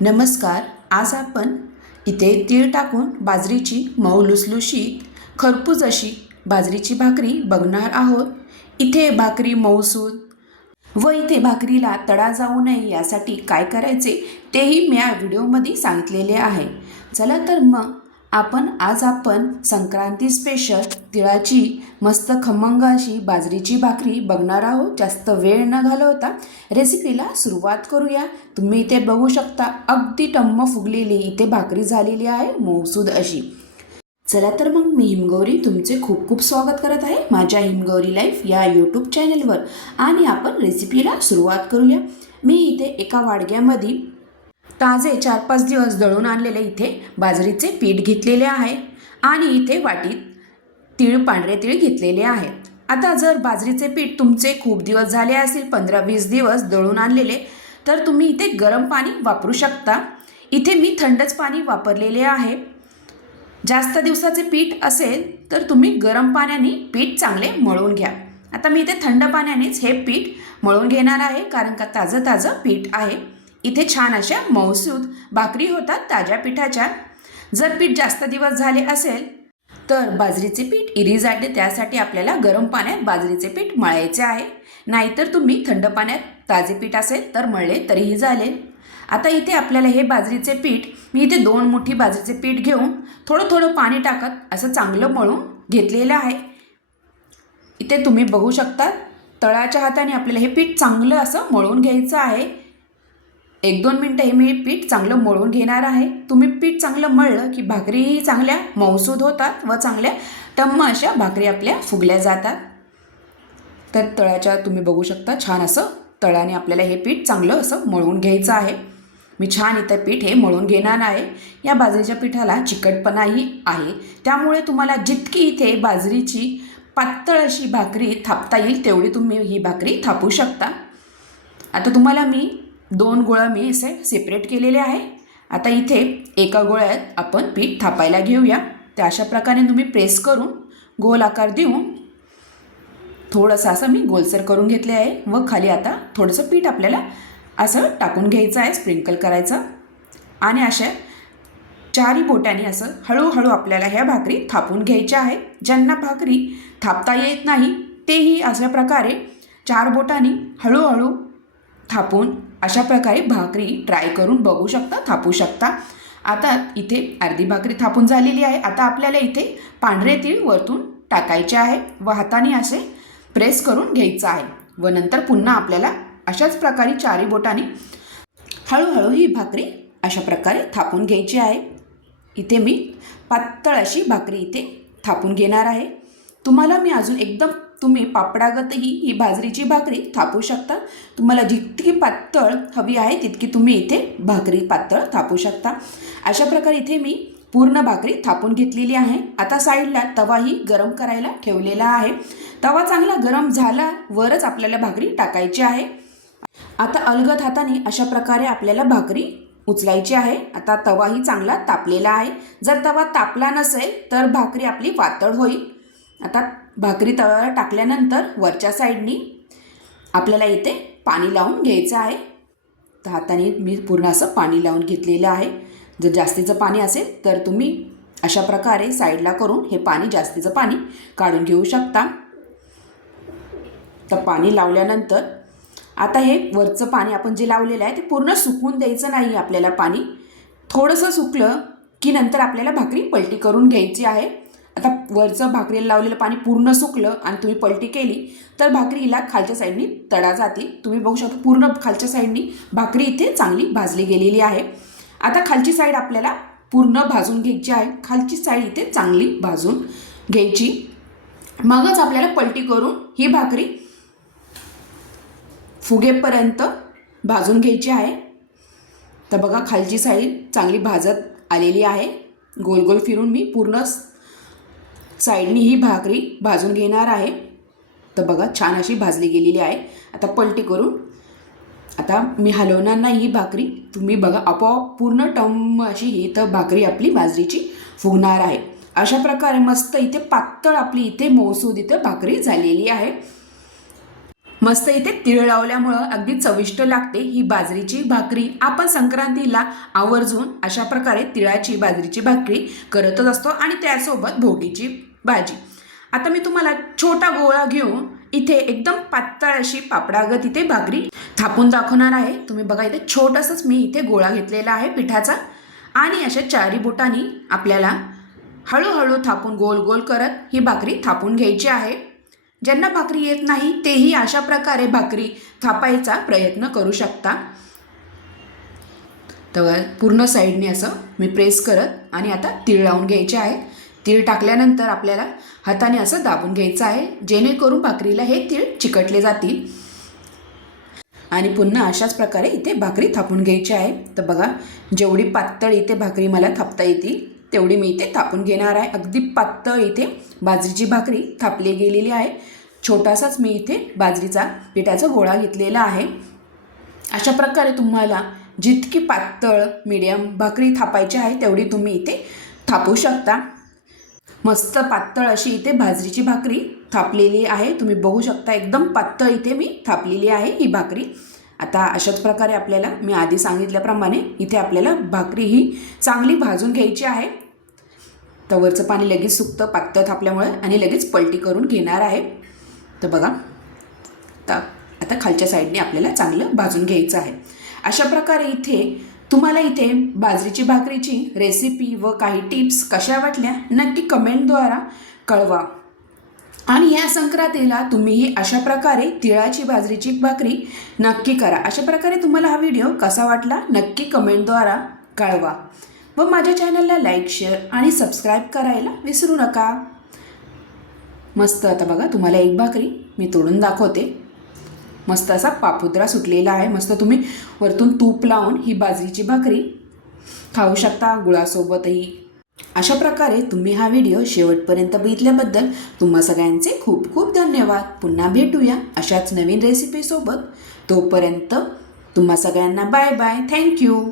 नमस्कार. आज आपण इथे तीळ टाकून बाजरीची मऊ लुसलुशीत खरपूस अशी बाजरीची भाकरी बघणार आहोत. इथे भाकरी मऊसूद व इथे भाकरीला तडा जाऊ नये यासाठी काय करायचे तेही मी या व्हिडिओमध्ये सांगितलेले आहे. चला तर मग आज आपण संक्रांती स्पेशल तिळाची मस्त खमंग अशी बाजरीची भाकरी बघणार आहोत. जास्त वेळ न घालवता रेसिपीला सुरुवात करूया. तुम्ही इथे बघू शकता अगदी टम्म फुगलेली इथे भाकरी झालेली आहे, मऊसूद अशी. चला तर मग मी हिमगौरी तुमचे खूप खूप स्वागत करत आहे माझ्या हिमगौरी लाईफ या यूट्यूब चॅनलवर. आणि आपण रेसिपीला सुरुवात करूया. मी इथे एका वाडग्यामध्ये ताजे 4-5 दिवस दळून आणलेले इथे बाजरीचे पीठ घेतलेले आहे आणि इथे वाटीत पांढरे तीळ घेतलेले आहेत. आता जर बाजरीचे पीठ तुमचे खूप दिवस झाले असेल, 15-20 दिवस दळून आणलेले, तर तुम्ही इथे गरम पाणी वापरू शकता. इथे मी थंडच पाणी वापरलेले आहे. जास्त दिवसाचे पीठ असेल तर तुम्ही गरम पाण्याने पीठ चांगले मळून घ्या. आता मी इथे थंड पाण्यानेच हे पीठ मळून घेणार आहे, कारण का ताजं ताजं पीठ आहे. इथे छान अशा मऊसूद भाकरी होतात ताज्या पिठाच्या. जर पीठ जास्त दिवस झाले असेल तर बाजरीचे पीठ इरी जाते, त्यासाठी आपल्याला गरम पाण्यात बाजरीचे पीठ मळायचे आहे. नाहीतर तुम्ही थंड पाण्यात ताजे पीठ असेल तर मळले तरीही चालेल. आता इथे आपल्याला हे बाजरीचे पीठ, मी इथे 2 मुठी बाजरीचे पीठ घेऊन थोडं थोडं पाणी टाकत असं चांगलं मळून घेतलेलं आहे. इथे तुम्ही बघू शकता तळाच्या हाताने आपल्याला हे पीठ चांगलं असं मळून घ्यायचं आहे. 1-2 मिनटं हे मी पीठ चांगलं मळून घेणार आहे. तुम्ही पीठ चांगलं मळलं की भाकरीही चांगल्या मऊसूद होतात व चांगल्या टम्म अशा भाकरी आपल्या फुगल्या जातात. तर तळाच्या तुम्ही बघू शकता छान असं तळाने आपल्याला हे पीठ चांगलं असं मळून घ्यायचं आहे. मी छान इथं पीठ हे मळून घेणार आहे. या बाजरीच्या पिठाला चिकटपणाही आहे, त्यामुळे तुम्हाला जितकी इथे बाजरीची पातळ अशी भाकरी थापता येईल तेवढी तुम्ही ही भाकरी थापू शकता. आता तुम्हाला मी 2 गोळा मी असे सेपरेट केलेले आहे. आता इथे एका गोळ्यात आपण पीठ थापायला घेऊया. त्या अशा प्रकारे तुम्ही प्रेस करून गोल आकार देऊन थोडंसं असं मी गोलसर करून घेतले आहे व खाली आता थोडंसं पीठ आपल्याला असं टाकून घ्यायचं आहे, स्प्रिंकल करायचं. आणि अशा 4 बोटांनी असं हळूहळू आपल्याला ह्या भाकरी थापून घ्यायच्या आहेत. ज्यांना भाकरी थापता येत नाही तेही अशा प्रकारे 4 बोटांनी हळूहळू थापून अशा प्रकारे भाकरी ट्राय करून बघू शकता, थापू शकता. आता इथे अर्धी भाकरी थापून झालेली आहे. आता आपल्याला इथे पांढरे तीळ वरतून टाकायचे आहे व हाताने असे प्रेस करून घ्यायचं आहे व नंतर पुन्हा आपल्याला अशाच प्रकारे 4 बोटांनी हळूहळू ही भाकरी अशा प्रकारे थापून घ्यायची आहे. इथे मी पातळ अशी भाकरी इथे थापून घेणार आहे. तुम्हाला मी अजून एकदम तुम्ही पापडागतही ही बाजरीची भाकरी थापू शकता. तुम्हाला जितकी पातळ हवी आहे तितकी तुम्ही इथे भाकरी पातळ थापू शकता. अशा प्रकारे इथे मी पूर्ण भाकरी थापून घेतलेली आहे. आता साईडला तवाही गरम करायला ठेवलेला आहे. तवा चांगला गरम झाला वरच आपल्याला भाकरी टाकायची आहे. आता अलगद हाताने अशा प्रकारे आपल्याला भाकरी उचलायची आहे. आता तवाही चांगला तापलेला आहे. जर तवा तापला नसेल तर भाकरी आपली पातळ होईल. आता भाकरी तव्यावर टाकल्यानंतर वरच्या साईडनी आपल्याला इथे पाणी लावून घ्यायचं आहे. तर हाताने मी पूर्ण असं पाणी लावून घेतलेलं आहे. जर जास्तीचं पाणी असेल तर तुम्ही अशा प्रकारे साईडला करून हे पाणी, जास्तीचं पाणी काढून घेऊ शकता. तर पाणी लावल्यानंतर आता हे वरचं पाणी आपण जे लावलेलं आहे ते पूर्ण सुकून द्यायचं नाही आपल्याला. पाणी थोडंसं सुकलं की नंतर आपल्याला भाकरी पलटी करून घ्यायची आहे. आता वरचं भाकरीला लावलेलं पाणी पूर्ण सुकलं आणि तुम्ही पलटी केली तर भाकरीला खालच्या साईडनी तडा जाते. तुम्ही बघू शकता पूर्ण खालच्या साईडनी भाकरी इथे चांगली भाजली गेलेली आहे. आता खालची साईड आपल्याला पूर्ण भाजून घ्यायची आहे. खालची साईड इथे चांगली भाजून घ्यायची, मगच आपल्याला पलटी करून ही भाकरी फुगेपर्यंत भाजून घ्यायची आहे. तर बघा खालची साईड चांगली भाजत आलेली आहे. गोल गोल फिरून मी पूर्ण साईडनी ही भाकरी भाजून घेणार आहे. तर बघा छान अशी भाजली गेलेली आहे. आता पलटी करून आता मी हलवणार नाही ही भाकरी. तुम्ही बघा आपोआप पूर्ण टम्म अशी ही तर भाकरी आपली बाजरीची फुगणार आहे. अशा प्रकारे मस्त इथे पातळ आपली इथे मऊसूद इथे भाकरी झालेली आहे. मस्त इथे तीळ लावल्यामुळं अगदी चविष्ट लागते ही बाजरीची भाकरी. आपण संक्रांतीला आवर्जून अशा प्रकारे तिळाची बाजरीची भाकरी करतच असतो आणि त्यासोबत भोगीची भाजी. आता मी तुम्हाला छोटा गोळा घेऊन इथे एकदम पातळ अशी पापडागत इथे भाकरी थापून दाखवणार आहे. तुम्ही बघा इथे छोटंसंच मी इथे गोळा घेतलेला आहे पिठाचा आणि अशा चारी बोटांनी आपल्याला हळूहळू थापून गोल गोल करत ही भाकरी थापून घ्यायची आहे. ज्यांना भाकरी येत नाही तेही अशा प्रकारे भाकरी थापायचा प्रयत्न करू शकता. तर पूर्ण साईडने असं मी प्रेस करत आणि आता तीळ लावून घ्यायचे आहे. तीळ टाकल्यानंतर आपल्याला हाताने असं दाबून घ्यायचं आहे जेणेकरून भाकरीला हे तीळ चिकटले जातील. आणि पुन्हा अशाच प्रकारे इथे भाकरी थापून घ्यायची आहे. तर बघा जेवढी पातळ इथे भाकरी मला थापता येतील तेवढी मी इथे थापून घेणार आहे. अगदी पातळ इथे बाजरीची भाकरी थापली गेलेली आहे. छोटासाच मी इथे बाजरीचा पिठाचा गोळा घेतलेला आहे. अशा प्रकारे तुम्हाला जितकी पातळ मीडियम भाकरी थापायची आहे तेवढी तुम्ही इथे थापू शकता. मस्त पातळ अशी इथे बाजरीची भाकरी थापलेली आहे. तुम्ही बघू शकता एकदम पातळ इथे मी थापलेली आहे ही भाकरी. आता अशाच प्रकारे आपल्याला मी आधी सांगितल्याप्रमाणे इथे आपल्याला भाकरी ही चांगली भाजून घ्यायची आहे. तवरचं पाणी लगेच सुकतं पातळ थापल्यामुळे आणि लगेच पलटी करून घेणार आहे. तर बघा आता खालच्या साईडने आपल्याला चांगलं भाजून घ्यायचं आहे. अशा प्रकारे इथे तुम्हाला इथे बाजरीची भाकरीची रेसिपी व काही टिप्स कशा वाटल्या नक्की कमेंटद्वारा कळवा. आणि या संक्रांतीला तुम्हीही अशा प्रकारे तिळाची बाजरीची भाकरी नक्की करा. अशा प्रकारे तुम्हाला हा व्हिडिओ कसा वाटला नक्की कमेंटद्वारा कळवा. व माझ्या चॅनलला लाईक शेअर आणि सबस्क्राईब करायला विसरू नका. मस्त आता बघा तुम्हाला एक भाकरी मी तोडून दाखवते. मस्त असा पापुद्रा सुटलेला आहे. मस्त तुम्ही वरतून तूप लावून ही बाजरीची भाकरी खाऊ शकता गुळासोबतही. अशा प्रकारे तुम्ही हा व्हिडिओ शेवटपर्यंत बघितल्याबद्दल तुम्हा सगळ्यांचे खूप खूप धन्यवाद. पुन्हा भेटूया अशाच नवीन रेसिपीसोबत. तोपर्यंत तुम्हा सगळ्यांना बाय बाय. थँक्यू.